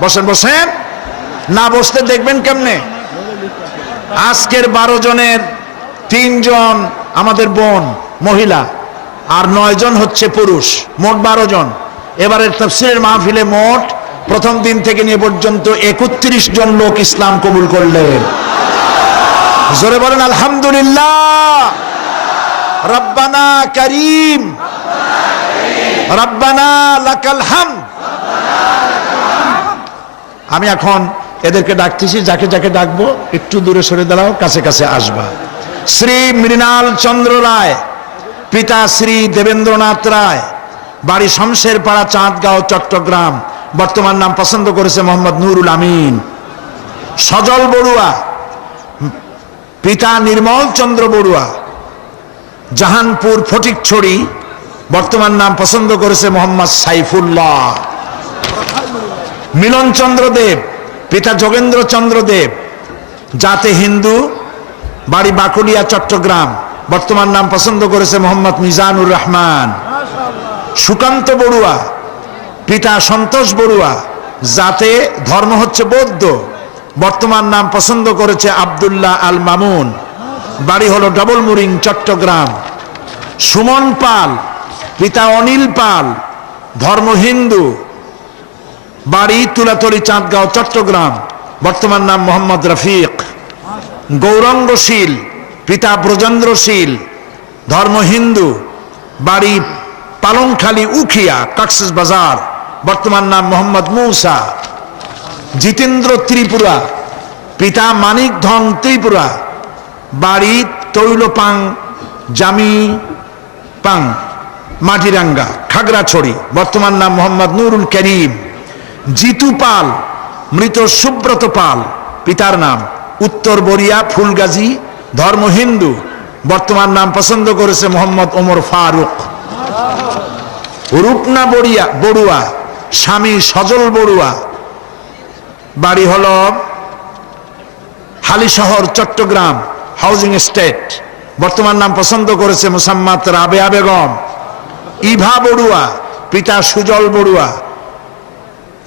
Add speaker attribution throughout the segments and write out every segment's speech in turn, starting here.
Speaker 1: বসেন বসেন। না বসতে দেখবেন কেমনে? আজকের বারো জনের তিনজন আমাদের বোন, মহিলা, আর নয় জন হচ্ছে পুরুষ, মোট বারো জন। এবারের তফসিলের মাহফিলে মোট প্রথম দিন থেকে নিয়ে পর্যন্ত একত্রিশ জন লোক ইসলাম কবুল করলেন। জোরে বলেন, আলহামদুলিল্লাহ। রব্বানা করিম। রব্বানা লাকাল হামদ। আমি এখন এদেরকে ডাকতেছি, যাকে যাকে ডাকবো, একটু দূরে সরে দাঁড়াও, কাছে কাছে আসবা। শ্রী মৃণাল চন্দ্র রায়, পিতা শ্রী দেবেন্দ্রনাথ রায়, বাড়ি শমশের পাড়া চাঁদগাঁও, চট্টগ্রাম, বর্তমান নাম পছন্দ করেছে মোহাম্মদ নুরুল আমিন। সজল বড়ুয়া, পিতা নির্মল চন্দ্র বড়ুয়া, জাহানপুর ফটিকছড়ি, বর্তমান নাম পছন্দ করেছে মোহাম্মদ সাইফুল্লাহ। মিলন চন্দ্র দেব পিতা যোগেন্দ্র চন্দ্র দেব জাতে হিন্দু বাড়ি বাকুলিয়া চট্টগ্রাম। বর্তমান নাম পছন্দ করেছে মোহাম্মদ মিজানুর রহমান। সুকান্ত বড়ুয়া পিতা সন্তোষ বড়ুয়া জাতে ধর্ম হচ্ছে বৌদ্ধ। বর্তমান নাম পছন্দ করেছে আবদুল্লাহ আল মামুন। বাড়ি হলো ডবল মুরিং চট্টগ্রাম। সুমন পাল পিতা অনিল পাল ধর্ম হিন্দু। বাড়ি তুলাতলি চাঁদগাঁও, চট্টগ্রাম। বর্তমান নাম মোহাম্মদ রফিক। গৌরঙ্গশীল, পিতা ব্রজেন্দ্রশীল, ধর্ম হিন্দু। বাড়ি পালংখালী, উখিয়া, কক্সেস বাজার। বর্তমান নাম মোহাম্মদ মৌসা। জিতেন্দ্র ত্রিপুরা, পিতা মানিক ধন ত্রিপুরা। বাড়ি তৈলপাং জামি পাং মাটিরাঙ্গা, খাগড়াছড়ি। বর্তমান নাম মোহাম্মদ নুরুল করিম। জিতু পাল, মৃত সুব্রত পাল, পিতার নাম উত্তর বরিয়া ফুলগাজী, ধর্ম হিন্দু, বর্তমান নাম পছন্দ করেছে মোহাম্মদ ওমর ফারুক। রূপনা বড়িয়া, বড়ুয়া, স্বামী সজল বড়ুয়া। বাড়ি হল হালিশহর, চট্টগ্রাম, হাউজিং স্টেট বর্তমান নাম পছন্দ করেছে মোসাম্মদ রাবেয়া বেগম। ইভা বড়ুয়া, পিতা সুজল বড়ুয়া।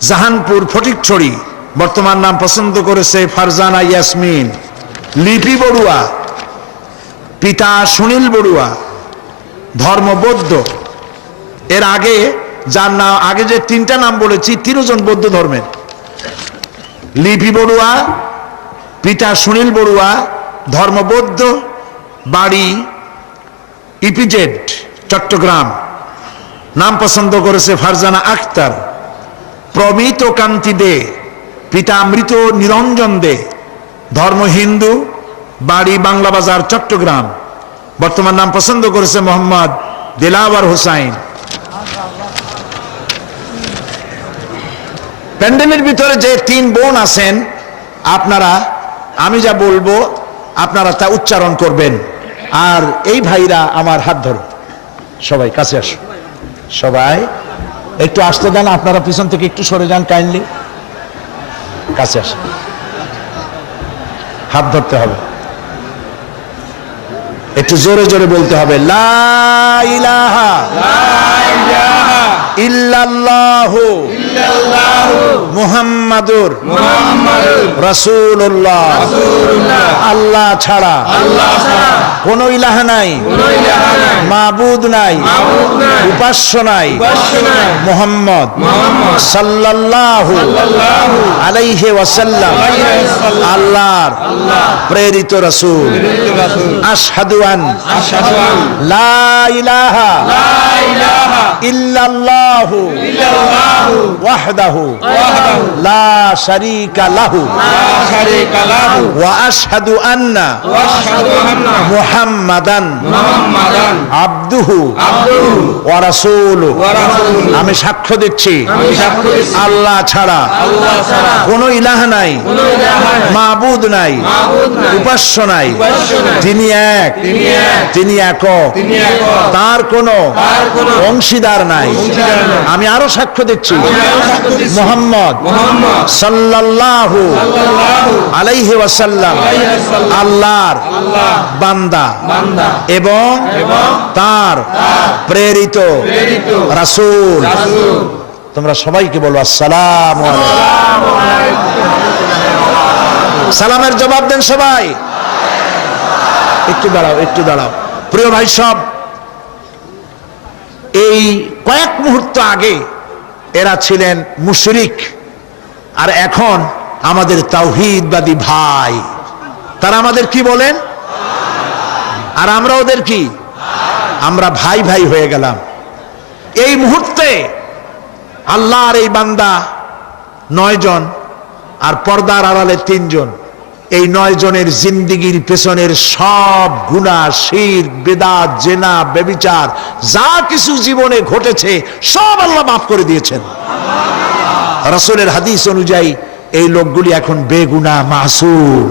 Speaker 1: জাহানপুর ফটিকছড়ি। বর্তমান নাম পছন্দ করেছে ফারজানা ইয়াসমিন। লিপি বড়ুয়া। পিতা সুনীল বড়ুয়া। ধর্ম বৌদ্ধ। এর আগে যার নাম আগে যে তিনটা নাম বলেছি, তিনজন বৌদ্ধ ধর্মের। লিপি বড়ুয়া, পিতা সুনীল বড়ুয়া, ধর্ম বৌদ্ধ, বাড়ি ইপিজেড, চট্টগ্রাম। নাম পছন্দ করেছে ফারজানা আক্তার প্রমিত কান্তি দে, পিতা মৃত নিরঞ্জন দে। ধর্ম হিন্দু, বাড়ি বাংলা বাজার, চট্টগ্রাম। বর্তমান নাম পছন্দ করেছে মোহাম্মদ দিলাওয়ার হোসাইন। প্যান্ডেলের ভিতরে যে তিন বোন আছেন, আপনারা, আমি যা বলব, আপনারা তা উচ্চারণ করবেন। আর এই ভাইরা আমার হাত ধরো। সবাই কাছে আসো। সবাই একটু আসতে দেন, আপনারা পিছন থেকে একটু সরে যান কাইন্ডলি কাছে আসেন। হাত ধরতে হবে। একটু জোরে জোরে বলতে হবে লা ইলাহা ইল্লাল্লাহু মুহাম্মাদুর রাসূলুল্লাহ। আল্লাহ ছাড়া কোন ইলাহ নাই। মাবুদ নাই। উপাস্য নাই। মোহাম্মদ সাল্লাল্লাহু আলাইহি ওয়াসাল্লাম, আল্লাহর প্রেরিত রাসূল। আশহাদু আন, লা ইলাহা ইল্লাল্লাহু ওয়াহদাহু লা শারীকা লাহু ওয়া আশহাদু আন্না মুহাম্মাদান আবদুহু ওয়া রাসূলুহু আমি সাক্ষ্য দিচ্ছি, আল্লাহ ছাড়া কোন ইলাহ নাই। মাবুদ নাই। উপাস্য নাই। তিনি এক। তিনি একক তার কোন অংশীদার নাই। আমি আরও সাক্ষ্য দিচ্ছি। মোহাম্মদ সাল্লাল্লাহু আলাইহি ওয়াসাল্লাম আল্লাহর বান্দা। এবং তার প্রেরিত রাসূল। তোমরা সবাইকে বলো আসসালাম সালামের জবাব দেন সবাই। একটু দাঁড়াও একটু দাঁড়াও। প্রিয় ভাই সব, এই কয়েক মুহূর্ত আগে এরা ছিলেন মুশরিক, আর এখন আমাদের তাওহিদবাদী ভাই। তারা আমাদের কি বলেন? আর আমরা ওদের কি? আমরা ভাই ভাই হয়ে গেলাম। এই মুহূর্তে আল্লাহর এই বান্দা নয় জন আর পর্দার আড়ালে তিনজন। এই নয় জনের জিন্দিগির পেছনের সব গুণা শির, বেদাত, জেনা বেবিচার যা কিছু জীবনে ঘটেছে, সব আল্লাহ মাফ করে দিয়েছেন। রসুলের হাদিস অনুযায়ী এই লোকগুলি এখন বেগুনা মাসুম।